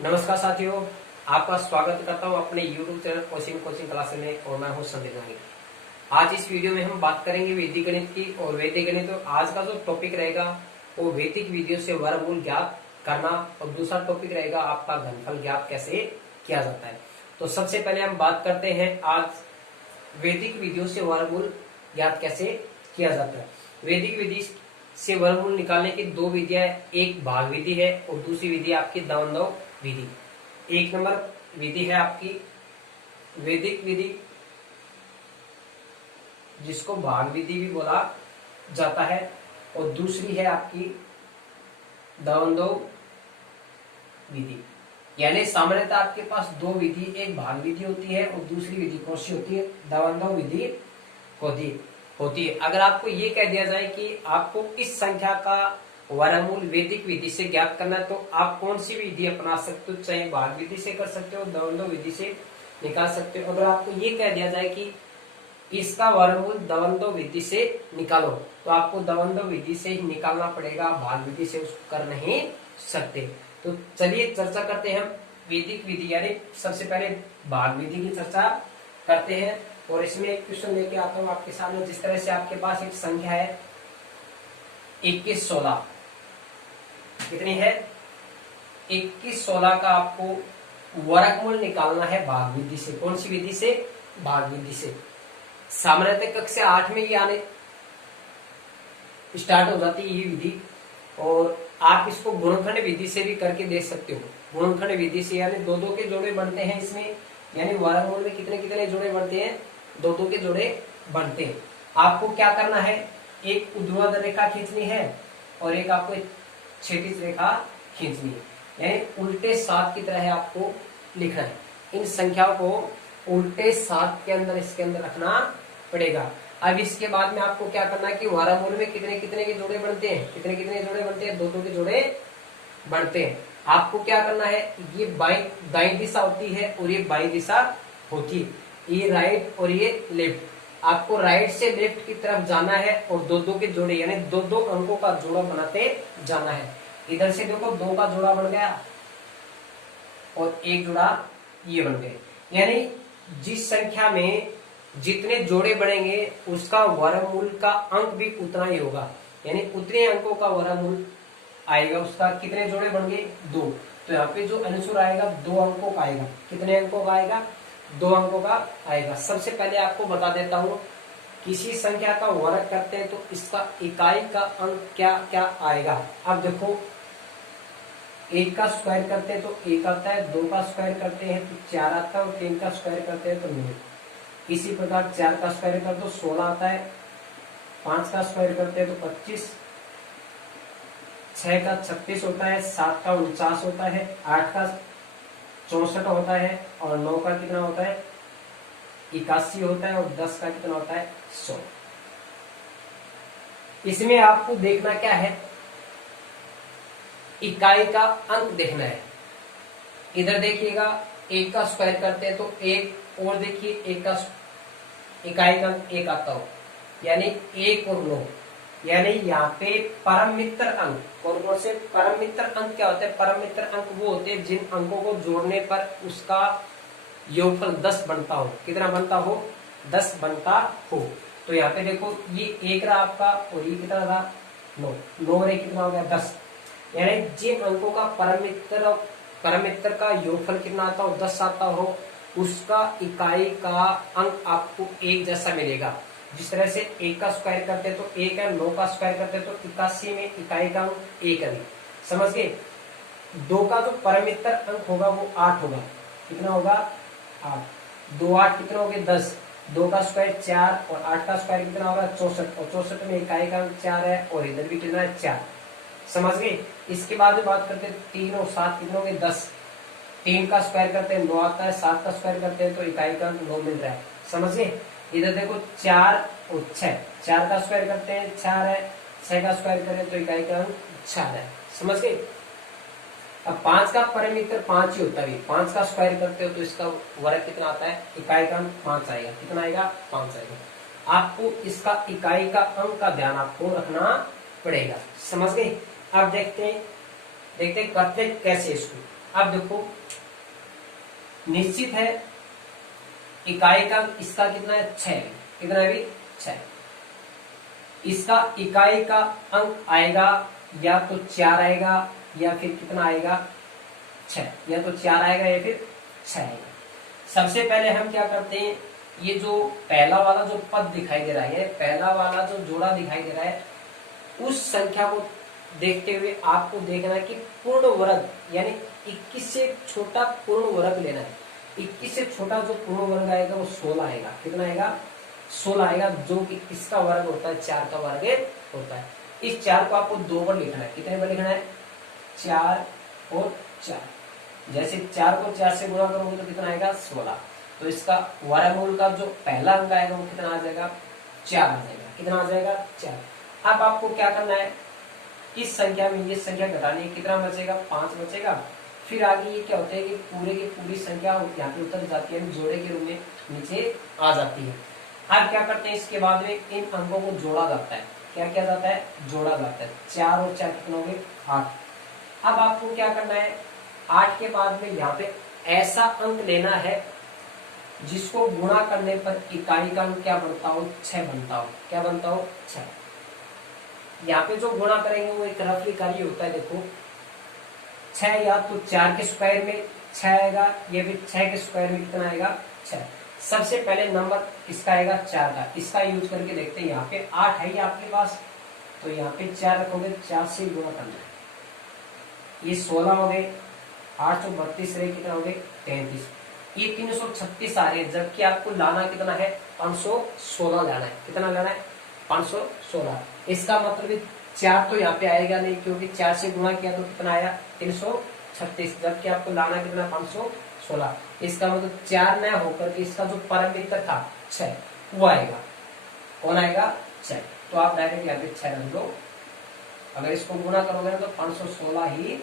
नमस्कार साथियों, आपका स्वागत करता हूं अपने YouTube चैनल कोचिंग क्लास में और मैं हूं संदीप नानी। आज इस वीडियो में हम बात करेंगे वैदिक गणित की और वैदिक गणित। तो आज का जो टॉपिक रहेगा वो वैदिक विधियों से वर्गमूल ज्ञात करना और दूसरा टॉपिक रहेगा आपका घनफल ज्ञात कैसे किया जाता है। तो सबसे पहले हम बात करते हैं आज वैदिक विधियों से वर्गमूल ज्ञात कैसे किया जाता है। वैदिक विधि से वर्गमूल निकालने की दो विधियां, एक भाग विधि है और दूसरी विधि आपकी दावनदव विधि। एक नंबर विधि है आपकी वैदिक विधि, जिसको भाग विधि भी बोला जाता है, और दूसरी है आपकी दावनदव विधि। यानी सामान्यतः आपके पास दो विधि, एक भाग विधि होती है और दूसरी विधि कौन सी होती है, दावनदव विधि होती है। अगर आपको ये कह दिया जाए कि आपको इस संख्या का वर्गमूल वैदिक विधि से ज्ञात करना है, तो आप कौन सी विधि अपना सकते हो, चाहे भाग विधि से कर सकते हो, दावनदव विधि से निकाल सकते हो। अगर आपको ये कह दिया जाए कि इसका वर्गमूल दावनदव विधि से निकालो, तो आपको दावनदव विधि से ही निकालना पड़ेगा, भाग विधि से उसको कर नहीं सकते। तो चलिए चर्चा करते हैं हम वैदिक विधि, यानी सबसे पहले भाग विधि की चर्चा करते हैं। और इसमें एक क्वेश्चन लेके आता हूं आपके सामने। जिस तरह से आपके पास एक संख्या है 21, 16, कितनी है 21, 16 का आपको वर्गमूल निकालना है भाग विधि से। कौन सी विधि से, भाग विधि से। सामान्यतः कक्षा 8 में ये आने स्टार्ट हो जाती है ये विधि, और आप इसको गुणनखंड विधि से भी करके देख सकते हो। गुणनखंड विधि से यानी दो दो के जोड़े बनते हैं इसमें, यानी वर्गमूल में कितने कितने जोड़े बनते हैं, दो दो के जोड़े बनते हैं। आपको क्या करना है, एक ऊर्ध्वाधर रेखा खींचनी है और एक आपको क्षैतिज रेखा खींचनी है, यानी उल्टे साथ की तरह आपको लिखना है। इन संख्याओं को उल्टे साथ के अंदर इसके अंदर रखना पड़ेगा। अब इसके बाद में आपको क्या करना है कि वर्गमूल में कितने कितने के जोड़े बनते हैं, कितने कितने जोड़े बनते हैं, दो दो के जोड़े बनते हैं। आपको क्या करना है, ये दाई दिशा होती है और ये बाई दिशा होती है, ये राइट और ये लेफ्ट। आपको राइट से लेफ्ट की तरफ जाना है और दो दो के जोड़े यानी दो दो अंकों का जोड़ा बनाते जाना है। इधर से देखो दो का जोड़ा बन गया और एक जोड़ा ये बन गए, यानी जिस संख्या में जितने जोड़े बनेंगे उसका वर्गमूल का अंक भी उतना ही होगा, यानी उतने अंकों का वर्गमूल आएगा। उसका कितने जोड़े बन गए, 2। तो यहाँ पे जो आंसर आएगा 2 अंकों का आएगा। कितने अंकों का आएगा, 2 अंकों का आएगा। सबसे पहले आपको बता देता हूं, किसी संख्या का वर्ग करते हैं तो इसका इकाई का अंक क्या क्या आएगा। अब देखो, 1 का स्क्वायर करते हैं तो 1 आता है, 2 का स्क्वायर करते हैं तो 4 आता है, और 3 का स्क्वायर करते हैं तो 9। इसी प्रकार 4 का स्क्वायर करते तो 16 आता है, 5 का स्क्वायर करते हैं तो 25, 6 का 36 होता है, 7 का 49 होता है, 8 का 64 होता है, और 9 का कितना होता है 81 होता है, और 10 का कितना होता है 100। इसमें आपको देखना क्या है, इकाई का अंक देखना है। इधर देखिएगा 1 का स्क्वायर करते हैं तो 1, और देखिए 1 का इकाई का अंक 1 आता हो, यानी 1 और 9, यानी यहाँ पे परम मित्र अंक। कौन कौन से परम मित्र अंक क्या होते हैं, परम मित्र अंक वो होते हैं जिन अंकों को जोड़ने पर उसका योगफल 10 बनता हो। कितना बनता हो, 10 बनता हो। तो यहाँ पे देखो ये 1 रहा आपका, और ये कितना रहा 9, 9 रे कितना हो गया 10, यानी जिन अंकों का परम मित्र का योगफल कितना आता हो, 10 आता हो, उसका इकाई का अंक आपको एक जैसा मिलेगा। जिस तरह से 1 का स्क्वायर करते तो 1 है, 9 का स्क्वायर करते तो 81 में इकाई का अंक 1 है। समझ गए। 2 का जो परम मित्र अंक होगा वो 8 होगा। कितना होगा 8, 2 8 कितना हो गए 10, 2 का स्क्वायर 4 और 8 का स्क्वायर कितना होगा 64, और 64 में इकाई का अंक 4 है, और इधर भी कितना है 4। समझ गए। इसके बाद में बात करते हैं 3 और 7 कितना हो गए 10, 3 का स्क्वायर करते हैं 9 आता है, 7 का स्क्वायर करते हैं तो इकाई का अंक 9 मिल रहा है। समझ गए। इधर देखो 4 और 6, 4 का स्क्वायर करते हैं 4 है, 6 का स्क्वायर करें तो इकाई का अंक 4 है। समझ गए। अब 5 का परम मित्र 5 ही होता है, 5 का स्क्वायर करते हो तो इसका वर्ग कितना आता है, इकाई का अंक 5 आएगा। कितना आएगा 5 आएगा। आपको इसका इकाई का अंक का ध्यान आपको रखना पड़ेगा। समझ गए। अब देखते हैं करते कैसे इसको। अब देखो निश्चित है इकाई का इसका कितना है 6, कितना है अभी 6। इसका इकाई का अंक आएगा या तो 4 आएगा या फिर कितना आएगा 6, या तो 4 आएगा या फिर 6 आएगा। सबसे पहले हम क्या करते हैं, ये जो पहला वाला जो पद दिखाई दे रहा है, पहला वाला जो जोड़ा दिखाई दे रहा है, उस संख्या को देखते हुए आपको देखना है कि पूर्ण वर्ग यानी 21 से छोटा पूर्ण वर्ग लेना है। 21 से छोटा जो पूर्ण वर्ग आएगा वो 16 आएगा। कितना आएगा 16 आएगा, जो कि इसका वर्ग होता है 4 का वर्ग होता है। इस 4 को आपको 2 बार लिखना है। कितने बार लिखना है 4 और 4। जैसे 4 को 4 से गुणा करोगे तो कितना आएगा 16। तो इसका वर्गमूल का जो पहला अंक आएगा वो कितना आ जाएगा 4 आ जाएगा। कितना आ जाएगा 4। अब आपको क्या करना है, इस संख्या में ये संख्या घटानी है, कितना बचेगा 5 बचेगा। फिर आगे ये क्या होता है कि पूरे की पूरी संख्या यहाँ पे उतर जाती है, जोड़े के रूप में नीचे आ जाती है। अब क्या करते हैं, इसके बाद में इन अंकों को जोड़ा जाता है। क्या किया जाता है, जोड़ा जाता है। 4 और 4 कितना हो गए 8। अब आपको क्या करना है, 8 के बाद में यहाँ पे ऐसा अंक लेना है जिसको गुणा करने पर इकाई का अंक क्या बनता हो 6 बनता हो। क्या बनता हो 6। यहाँ पे जो गुणा करेंगे वो एक रफली कार्य होता है। देखो 6 या तो 4 के स्क्वायर में 6 आएगा या फिर 6 के स्क्वायर में कितना आएगा 6। सबसे पहले नंबर किसका आएगा 4 का। इसका यूज करके देखते हैं। यहाँ पे 8 है आपके पास, तो यहाँ पे 4 रखोगे, 4 से गुणा करना है। ये 16 हो गए, 8 और 32 रहे, कितना हो गए 33। ये 336 आ रहे हैं, जबकि आपको लाना कितना है 516 लाना है। कितना लाना है 516। इसका मतलब 4 तो यहाँ पे आएगा नहीं, क्योंकि 4 से गुणा किया तो कितना आया 336, जबकि आपको लाना कितना 516। इसका मतलब 4 न होकर के इसका जो परम मित्र था 6 वो आएगा। कौन आएगा 6। तो आप डायरेक्ट यहाँ पे 6 रख दो। अगर इसको गुणा करोगे ना तो 516 ही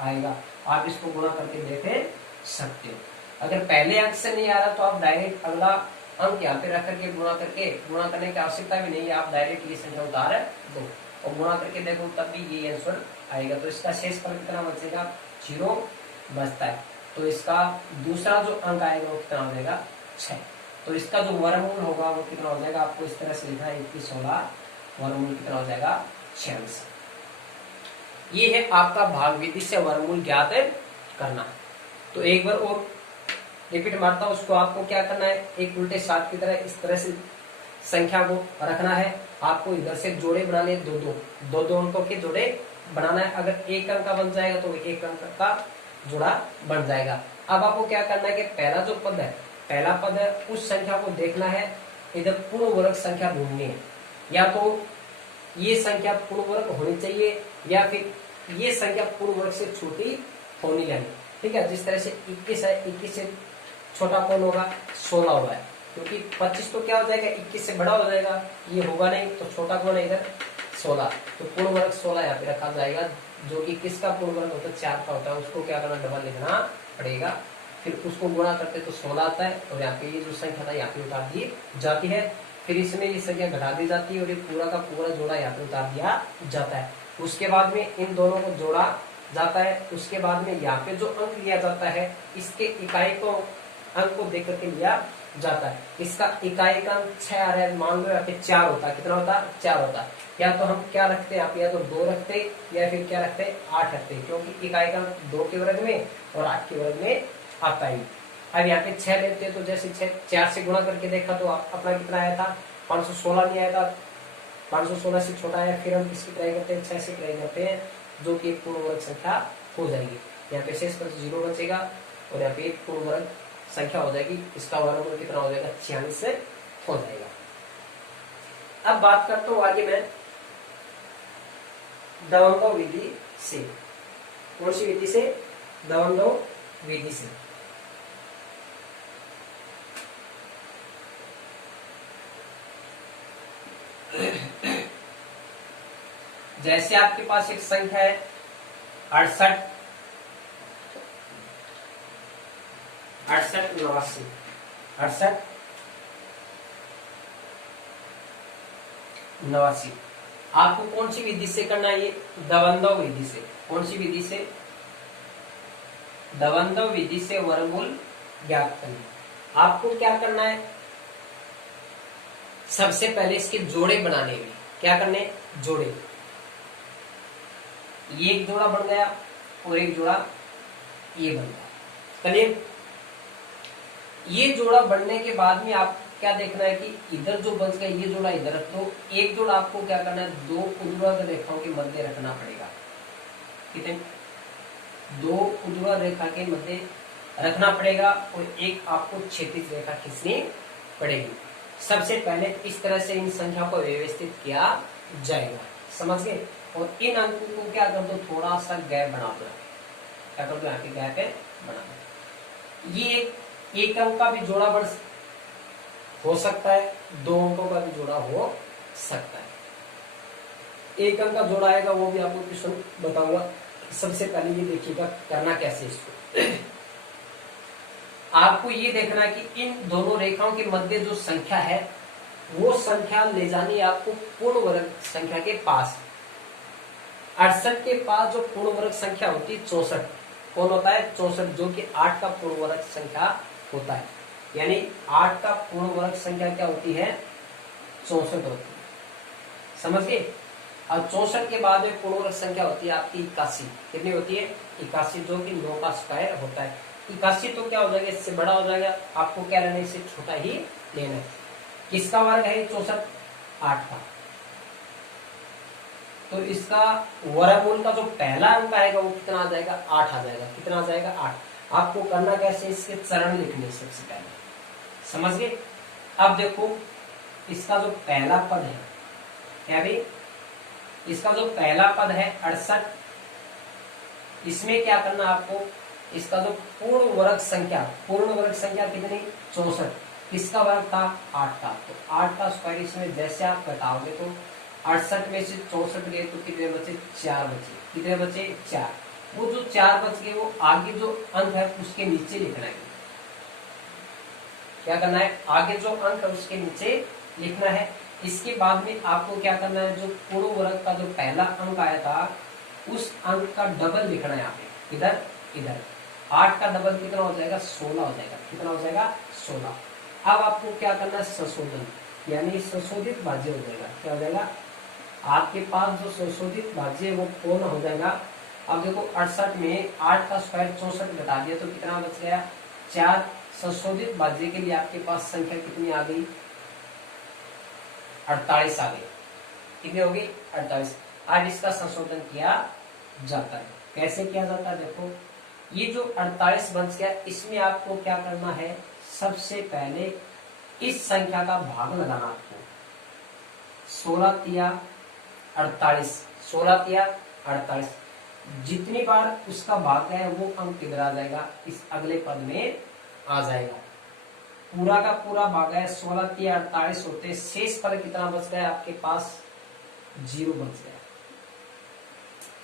आएगा। आप इसको गुणा करके देख सकते हो। अगर पहले अंक से नहीं आ रहा तो आप डायरेक्ट अगला अंक यहाँ पे रख करके गुणा करने की आवश्यकता भी नहीं है। आप डायरेक्ट ये संख्या उतार दो और गुणा करके देखो, तब भी ये आंसर आएगा। तो इसका शेष फल कितना बचेगा 0 बचता है। तो इसका दूसरा जो अंक आएगा वो कितना हो जाएगा 6। तो इसका जो वर्गमूल होगा वो कितना हो जाएगा, आपको इस तरह से लिखना है 2116, वर्गमूल कितना हो जाएगा 46। ये है आपका भाग विधि से वर्गमूल ज्ञात करना। तो एक बार और रिपीट मारता हूं, उसको आपको क्या करना है, एक उल्टे साथ की तरह इस तरह से संख्या को रखना है। आपको इधर से जोड़े बनाने दो अंकों के जोड़े बनाना है। अगर एक अंक का बन जाएगा तो एक अंक का जोड़ा बन जाएगा। अब आपको क्या करना है कि पहला जो पद है, पहला पद है, उस संख्या को देखना है, इधर पूर्ण वर्ग संख्या ढूंढनी है। या तो ये संख्या पूर्ण वर्ग होनी चाहिए या फिर ये संख्या पूर्ण वर्ग से छोटी होनी चाहिए। ठीक है, जिस तरह से 21 है, 21 से छोटा कौन होगा 16 होगा, क्योंकि 25 तो क्या हो जाएगा 21 से बड़ा हो जाएगा, ये होगा नहीं। तो छोटा कौन है इधर 16, तो पूर्ण वर्ग 16 यहाँ पे रखा जाएगा, जो कि किसका पूर्ण वर्ग होता है 4 का होता है। उसको क्या करना, डबल लिखना पड़ेगा। फिर उसको गुणा करते तो 16 आता है, और यहाँ पे ये जो संख्या था यहाँ पे उतार दी जाती है। फिर इसमें ये संख्या घटा दी जाती है और ये पूरा का पूरा जोड़ा यहाँ पे उतार दिया जाता है। उसके बाद में इन दोनों को जोड़ा जाता है। उसके बाद में यहाँ पे जो अंक लिया जाता है, इसके इकाई को अंक को देख करके लिया जाता है। इसका इकाई का अंक 6 आ रहा है, मान लो यहाँ पे 4 होता है। कितना होता है 4 होता है। या तो हम क्या रखते हैं, आप या तो 2 रखते या फिर क्या रखते 8 रखते, क्योंकि इकाई का अंक 2 के वर्ग में और 8 के वर्ग में आता है। अब यहाँ पे 6 लेते हैं, तो जैसे 4 से गुणा करके देखा तो अपना कितना आया था 516 नहीं आया था, 516 से छोटा है। फिर हम इसकी ट्राई करते हैं 6 से ट्राई करते हैं, जो कि एक पूर्ण वर्ग संख्या हो जाएगी। यहाँ पे शेष पर 0 बचेगा और यहाँ पे एक पूर्ण वर्ग संख्या हो जाएगी। इसका वर्गमूल कितना हो जाएगा 46 हो जाएगा। अब बात करता हूँ आगे मैं दवंगव विधि से। कौन सी विधि से, दवंगव विधि से। जैसे आपके पास एक संख्या है 68 89 68 89, आपको कौन सी विधि से करना है, ये दवंगव विधि से। कौन सी विधि से, द्वंद्व विधि से वर्गमूल ज्ञात करना। आपको क्या करना है, सबसे पहले इसके जोड़े बनाने में क्या करने, जोड़े। ये एक जोड़ा बन गया और एक जोड़ा ये बन गया, क्लियर। ये जोड़ा बनने के बाद में आप क्या देखना है कि इधर जो बच गया ये जोड़ा इधर, तो एक जोड़ा आपको क्या करना है, दो ऊर्ध्वाधर रेखाओं के मध्य रखना पड़ेगा। कितने, दो ऊर्ध्वाधर रेखा के मध्य रखना पड़ेगा और एक आपको क्षैतिज रेखा खींचनी पड़ेगी। सबसे पहले इस तरह से इन संख्या को व्यवस्थित किया जाएगा, समझ गए। और इन अंकों को क्या कर दो, थोड़ा सा गैप बना दो, क्या कर दो, यहाँ पे गैप है बना दो। ये एक अंक का भी जोड़ा बन हो सकता है, दो अंकों का भी जोड़ा हो सकता है। एक अंक का जोड़ा आएगा वो भी आपको क्वेश्चन बताऊंगा। सबसे पहले ये देखिएगा करना कैसे इसको। आपको ये देखना है कि इन दोनों रेखाओं के मध्य जो संख्या है वो संख्या ले जानी है आपको पूर्ण वर्ग संख्या के पास। 68 के पास जो पूर्ण वर्ग संख्या होती है 64, कौन होता है, 64, जो कि 8 का पूर्ण वर्ग संख्या होता है। यानी 8 का पूर्ण वर्ग संख्या क्या होती है, 64 होती है, समझ गए। और 64 के बाद में पूर्ण वर्ग संख्या होती है आपकी 81। कितनी होती है, 81, जो कि 9 का स्क्वायर होता है। 81 तो क्या हो जाएगा, इससे बड़ा हो जाएगा, आपको क्या लेना है, इससे छोटा ही लेना है। किसका वर्ग है 64, 8 का। तो इसका वर्गमूल का जो पहला अंक आएगा वो कितना आ जाएगा, 8 आ जाएगा। कितना आ जाएगा, 8। आपको करना कैसे, इसके चरण लिखने सबसे पहले, समझ गए। अब देखो इसका जो पहला पद है, क्या भी, इसका जो पहला पद है 68, इसमें क्या करना आपको, इसका जो पूर्ण वर्ग संख्या कितनी, 64, किसका वर्ग था, 8 का। तो 8 का स्क्वायर इसमें जैसे आप घटाओगे तो 68 में से 64 गए तो कितने बचे, 4 बचे। कितने बचे, 4। वो जो 4 बच गए वो आगे जो अंक है उसके नीचे लिखना है। क्या करना है, आगे जो अंक है उसके नीचे लिखना है। इसके बाद में आपको क्या करना है, जो पूर्ण वर्ग का जो पहला अंक आया था उस अंक का डबल लिखना है यहाँ पे, इधर इधर। 8 का डबल कितना हो जाएगा, 16 हो जाएगा। कितना हो जाएगा, 16। अब आपको क्या करना है, संशोधन, यानी संशोधित भाज्य हो जाएगा। क्या हो जाएगा, आपके पास जो संशोधित भाज्य है वो पूर्ण हो जाएगा। अब देखो 68 में 8 का स्क्वायर 64 घटा दिया तो कितना बच गया, 4। संशोधित भाज्य के लिए आपके पास संख्या कितनी आ गई, 48 आ गई। कितनी होगी, 48। आज इसका संशोधन किया जाता है। कैसे किया जाता है, देखो ये जो 48 बच गया, इसमें आपको क्या करना है, सबसे पहले इस संख्या का भाग लगाना आपको। 16 तिया 48, 16 तिया 48, जितनी बार उसका भाग है वो अंक इधर आ जाएगा, इस अगले पद में आ जाएगा। पूरा का पूरा भाग है 16 तिया 48 होते, शेष पद कितना बच गया आपके पास, 0 बच गया।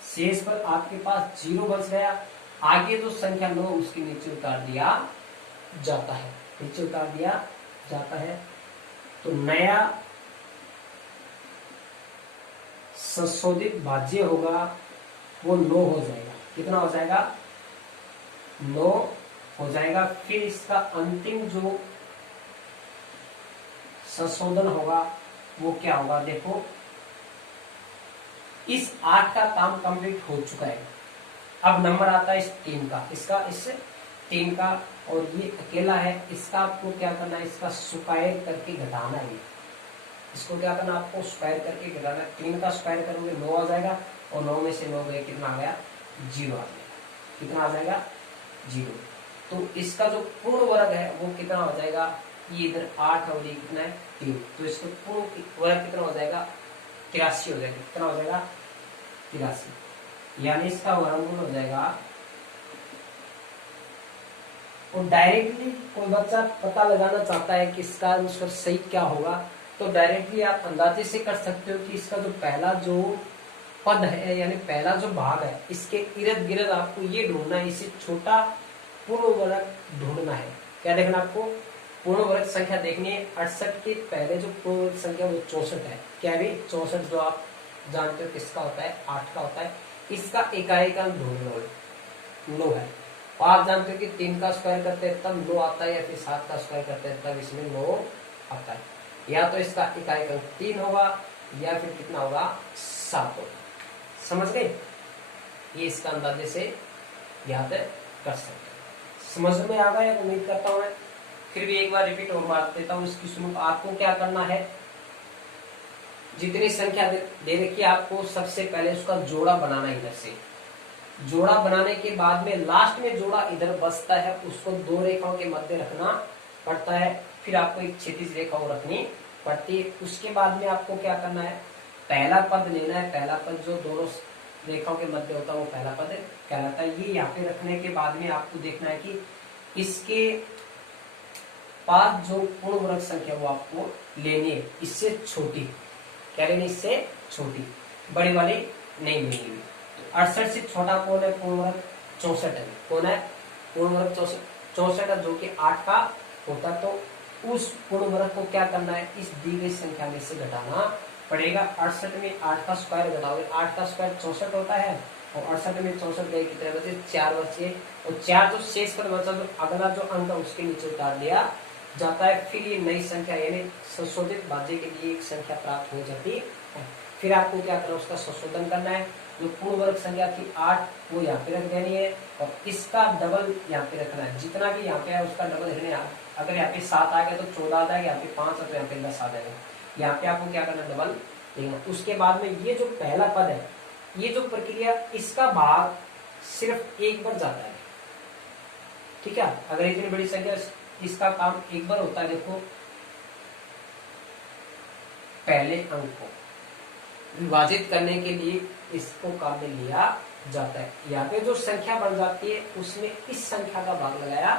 शेष पद आपके पास 0 बच गया। आगे जो संख्या 9 उसके नीचे उतार दिया जाता है, नीचे उतार दिया जाता है। तो नया संशोधित भाज्य होगा वो 9 हो जाएगा। कितना हो जाएगा, 9 हो जाएगा। फिर इसका अंतिम जो संशोधन होगा वो क्या होगा, देखो इस 8 का काम कंप्लीट हो चुका है। अब नंबर आता है इस 3 का, इसका इस 3 का, और ये अकेला है, इसका आपको क्या करना है, इसका स्क्वायर करके घटाना है। इसको क्या करना, आपको स्क्वायर करके घटाना है। 3 का स्क्वायर करोगे 9 आ जाएगा, और 9 में से 9 गए कितना आ गया, 0 आ जाएगा। कितना आ जाएगा, 0। तो इसका जो पूर्ण वर्ग है वो कितना हो जाएगा, ये इधर 8 और ये कितना है, 3। तो इसका पूर्ण वर्ग कितना हो जाएगा, 83 हो जाएगा। कितना हो जाएगा, 83। यानी इसका वर्गमूल हो जाएगा। और डायरेक्टली कोई बच्चा पता लगाना चाहता है कि इसका आंसर सही क्या होगा, तो डायरेक्टली आप अंदाजे से कर सकते हो कि इसका जो पहला जो पद है यानी पहला जो भाग है इसके इर्द गिर्द आपको ये ढूंढना है, इससे छोटा पूर्ण वर्ग ढूंढना है। क्या देखना आपको, पूर्ण वर्ग संख्या देखनी है। 68 के पहले जो पूर्ण वर्ग संख्या वो 64 है। क्या भी 64 जो आप जानते हो किसका होता है, 8 का होता है। इसका इकाई का ढूंढ लो, 9 है। और आप जानते हो कि 3 का स्क्वायर करते हैं तब 9 आता है, या फिर 7 का स्क्वायर करते हैं तब इसमें 9 आता है। या तो इसका इकाई अंक 3 होगा या फिर कितना होगा 7 होगा। समझ गए? ये इसका अंदाजे से याद कर सकते हैं। समझ में आ गया उम्मीद करता हूं मैं। फिर भी एक बार रिपीट और मार देता हूँ इसकी शुरू। आपको क्या करना है, जितनी संख्या दे रखी है आपको सबसे पहले उसका जोड़ा बनाना है। इधर से जोड़ा बनाने के बाद में लास्ट में जोड़ा इधर बचता है, उसको 2 रेखाओं के मध्य रखना पड़ता है। फिर आपको एक क्षैतिज रेखा रखनी पड़ती है। उसके बाद में आपको क्या करना है, पहला पद लेना है। पहला पद जो दोनों रेखाओं के मध्य होता है वो पहला पद कहलाता है। ये यहाँ पे रखने के बाद में आपको देखना है कि इसके पास जो पूर्ण वर्ग संख्या वो आपको लेनी है, इससे छोटी। क्या लेनी? इससे छोटी, बड़ी वाली नहीं मिलेगी। 68 से छोटा कौन है? पूर्ण वर्ग 64 है। कौन है? पूर्ण वर्ग 64 है, जो कि 8 का होता है। तो उस पूर्ण वर्ग को क्या करना है, इस दी गई संख्या में से घटाना पड़ेगा। 68 में 8 का स्क्वायर घटाओगे, 8 का स्क्वायर 64 होता है, और 68 में 64 गए कितने बचे? 4 बचे। और 4 जो शेष पर बचा, तो अगला जो अंक है उसके नीचे उतार दिया जाता है। फिर ये नई संख्या यानी संशोधित भाज्य के लिए एक संख्या प्राप्त हो जाती है। फिर आपको क्या करना है, उसका संशोधन करना है। जो पूर्ण वर्ग संख्या थी 8 वो यहाँ पे रख देनी है, और इसका डबल यहाँ पे रखना है। जितना भी यहाँ पे है उसका डबल रखना है। अगर यहाँ पे 7 आ गया तो 14 आ जाएगा, यहाँ पे 5 है तो यहाँ पे 10 आ जाएगा। यहाँ पे आपको क्या करना है, डबल देना। उसके बाद में ये जो पहला पद है, ये जो प्रक्रिया, इसका भाग सिर्फ एक बार जाता है। ठीक है, अगर इतनी बड़ी संख्या, इसका काम एक बार होता है। देखो, पहले अंक को विभाजित करने के लिए इसको काम में लिया जाता है। यहाँ पे जो संख्या बन जाती है उसमें इस संख्या का भाग लगाया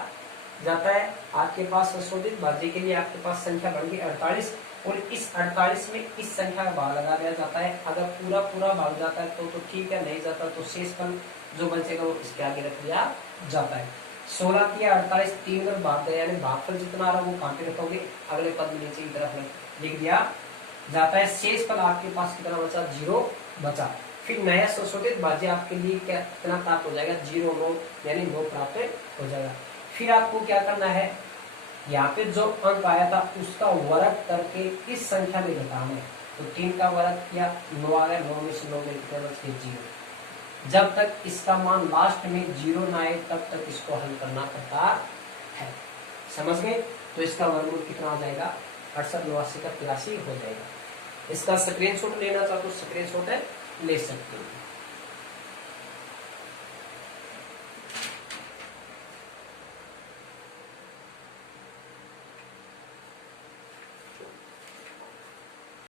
जाता है। आपके पास संशोधित भाज्य के लिए आपके पास संख्या बन गई 48, और इस 48 में इस संख्या का भाग लगा दिया जाता है। अगर पूरा पूरा भाग जाता है तो ठीक है, नहीं जाता तो शेषफल जो बचेगा वो इसके आगे रख दिया जाता है। 16 किया 48, 3 अगर भाग गया, यानी भागफल जितना आ रहा है वो कहाँ पे रखोगे, अगले पद में नीचे की तरफ लिख दिया जाता है। शेषफल आपके पास कितना बचा? 0 बचा। फिर नया संशोधित भाज्य आपके लिए क्या कितना प्राप्त हो जाएगा? 0, 9, यानी 9 प्राप्त हो जाएगा। फिर आपको क्या करना है, यहाँ पे जो अंक आया था उसका वर्ग करके इस संख्या में घटाना है। तो 3 का वर्ग किया, 9 आ गया, 9 में से 9 में कितना बच गया? 0। जब तक इसका मान लास्ट में 0 ना आए तब तक इसको हल करना पड़ता है। समझ गए? तो इसका वर्गमूल कितना हो जाएगा? 68, 89 का 83 हो जाएगा। इसका स्क्रीनशॉट लेना चाहो तो स्क्रीनशॉट ले सकते हो।